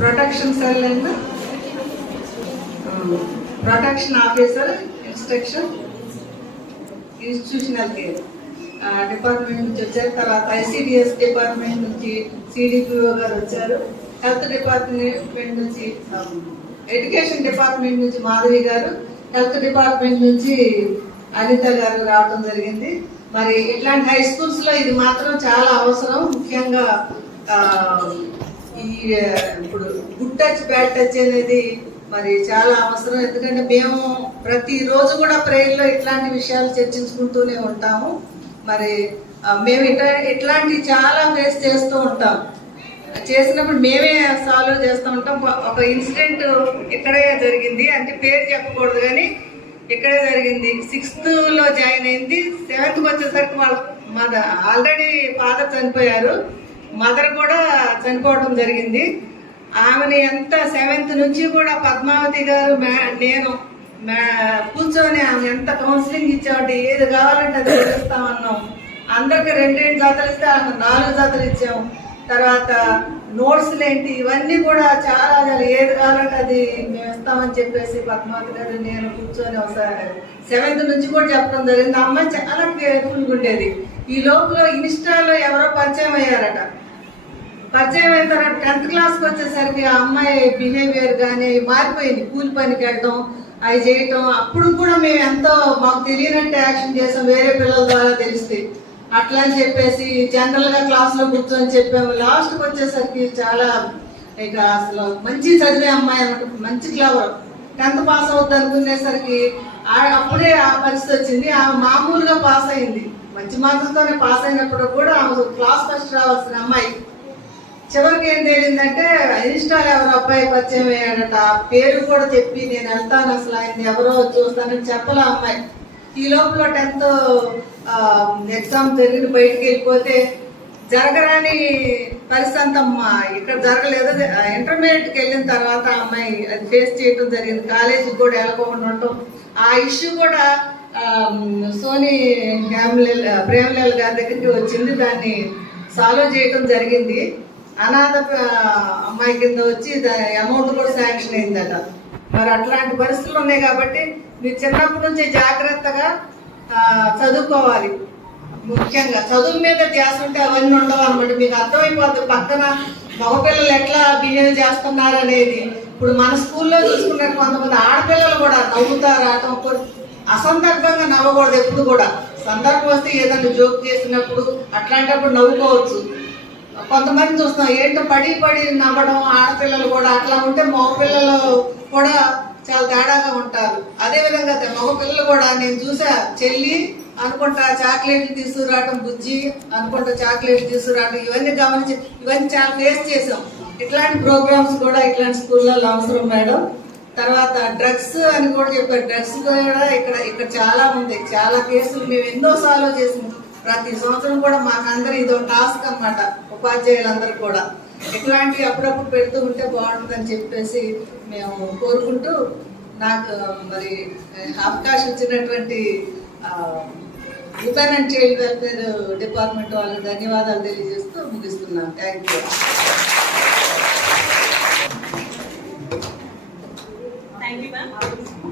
Protection cell and protection officer institutional care department నుంచి వచ్చారు. తర్వాత ఐసిడిఎస్ డిపార్ట్మెంట్ నుంచి సిడిపిఓ గారు వచ్చారు. హెల్త్ డిపార్ట్మెంట్ నుంచి ఎడ్యుకేషన్ డిపార్ట్మెంట్ నుంచి మాధవి గారు, హెల్త్ డిపార్ట్మెంట్ నుంచి అనిత గారు రావడం జరిగింది. మరి ఇట్లాంటి హై స్కూల్స్ లో ఇది మాత్రం చాలా అవసరం. ముఖ్యంగా ఈ ఇప్పుడు గుడ్ టచ్ బ్యాడ్ టచ్ అనేది మరి చాలా అవసరం. ఎందుకంటే మేము ప్రతిరోజు కూడా ప్రేయర్లో ఇట్లాంటి విషయాలు చర్చించుకుంటూనే ఉంటాము. మరి మేము ఇట్లాంటి చాలా ఫేస్ చేస్తూ ఉంటాం. చేసినప్పుడు మేమే సాల్వ్ చేస్తూ ఉంటాం. ఒక ఇన్సిడెంట్ ఇక్కడే జరిగింది, అంటే పేరు చెప్పకూడదు కానీ ఇక్కడే జరిగింది. 6th లో జాయిన్ అయింది. 7th వచ్చేసరికి వాళ్ళ ఆల్రెడీ ఫాదర్ చనిపోయారు, మదర్ కూడా చనిపోవడం జరిగింది. ఆమెని ఎంత 7th నుంచి కూడా పద్మావతి గారు నేను కూర్చొని ఆమె ఎంత కౌన్సిలింగ్ ఇచ్చామంటే ఏది కావాలంటే అది చేస్తామన్నాం. అందరికి 2 జాతలు ఇస్తే ఆమె 4 జాతలు ఇచ్చాము. తర్వాత నోట్స్లు ఏంటి ఇవన్నీ కూడా చాలా ఏది కావాలంటే అది మేము ఇస్తామని చెప్పేసి పద్మావతి గారు నేను కూర్చొని ఒకసారి 7th నుంచి కూడా చెప్పడం జరిగింది. ఆ అమ్మాయి చాలా కేర్ఫుల్గా ఉండేది. ఈ లోపల ఇన్స్టాలో ఎవరో పరిచయం అయ్యారట. పరిచయం అయిన తర్వాత 10th క్లాస్కి వచ్చేసరికి ఆ అమ్మాయి బిహేవియర్ కానీ మారిపోయింది. కూలి పనికి వెళ్ళడం అవి చేయటం. అప్పుడు కూడా మేము ఎంతో మాకు తెలియనట్టు యాక్షన్ చేసాం, వేరే పిల్లల ద్వారా తెలిస్తే అట్లా అని చెప్పేసి జనరల్ గా క్లాస్ లో కూర్చొని చెప్పాము. లాస్ట్కి వచ్చేసరికి చాలా ఇక అసలు మంచి చదివే అమ్మాయి అనమాట, మంచి క్లవర్. 10th పాస్ అవుతుంది అనుకునేసరికి అప్పుడే ఆ పరిస్థితి వచ్చింది. ఆమె మామూలుగా పాస్ అయింది, మంచి మార్కులతోనే పాస్ అయినప్పుడు కూడా ఆమె క్లాస్ ఫస్ట్ రావాల్సిన అమ్మాయి చివరికి ఏం తేలిందంటే ఇన్స్టాల్ ఎవరో అబ్బాయి పరిచయం అయ్యాడట. పేరు కూడా చెప్పి నేను వెళ్తాను, అసలు ఆయన ఎవరో చూస్తానని చెప్పలే అమ్మాయి. ఈ లోపల 10th ఎగ్జామ్ జరిగి బయటికి వెళ్ళిపోతే జరగరాని పరిస్థితి ఇక్కడ జరగలేదు. ఇంటర్మీడియట్కి వెళ్ళిన తర్వాత అమ్మాయి అది ఫేస్ చేయడం జరిగింది. కాలేజీకి కూడా వెళ్ళకుండా ఉండటం. ఆ ఇష్యూ కూడా సోనీ ప్రేమలేల్ గారి దగ్గరికి వచ్చింది. దాన్ని సాల్వ్ చేయడం జరిగింది. అనాథ అమ్మాయి కింద వచ్చి అమౌంట్ కూడా శాంక్షన్ అయిందట. మరి అట్లాంటి పరిస్థితులు ఉన్నాయి కాబట్టి మీరు చిన్నప్పటి నుంచి జాగ్రత్తగా చదువుకోవాలి. ముఖ్యంగా చదువు మీద ధ్యాస ఉంటే అవన్నీ ఉండవు అనమాట. మీకు అర్థమైపోతుంది పక్కన మగపిల్లలు ఎట్లా బిహేవ్ చేస్తున్నారు అనేది. ఇప్పుడు మన స్కూల్లో చూసుకున్నట్టు కొంతమంది ఆడపిల్లలు కూడా నవ్వుతారు. అసందర్భంగా నవ్వకూడదు ఎప్పుడు కూడా. సందర్భం వస్తే ఏదైనా జోక్ చేసినప్పుడు అట్లాంటప్పుడు నవ్వుకోవచ్చు. కొంతమంది చూస్తాం ఏంటో పడి నవ్వడం ఆడపిల్లలు కూడా. అట్లా ఉంటే మగపిల్లలు కూడా చాలా తేడాగా ఉంటారు. అదే విధంగా మగపిల్లలు కూడా నేను చూసా, చెల్లి అనుకుంటా చాక్లెట్లు తీసుకురావడం, బుజ్జి అనుకుంటా చాక్లెట్లు తీసుకురావడం, ఇవన్నీ గమనించి ఇవన్నీ చాలా ఫేస్ చేసాం. ఇట్లాంటి ప్రోగ్రామ్స్ కూడా ఇట్లాంటి స్కూళ్ళల్లో అవసరం మేడం. తర్వాత డ్రగ్స్ అని కూడా చెప్పారు. డ్రగ్స్ కూడా ఇక్కడ చాలా ఉంది, చాలా కేసులు మేము ఎన్నో సాల్వ్ చేసాం. ప్రతి సంవత్సరం కూడా మాకందరూ ఇదో టాస్క్ అన్నమాట, ఉపాధ్యాయులందరూ కూడా ఇట్లాంటివి అప్పుడప్పుడు పెడుతూ ఉంటే బాగుంటుందని చెప్పేసి మేము కోరుకుంటూ నాకు మరి అవకాశం ఇచ్చినటువంటి women and child welfare department వాళ్ళకి ధన్యవాదాలు తెలియజేస్తూ ముగిస్తున్నాను. Thank you. Thank you ma'am.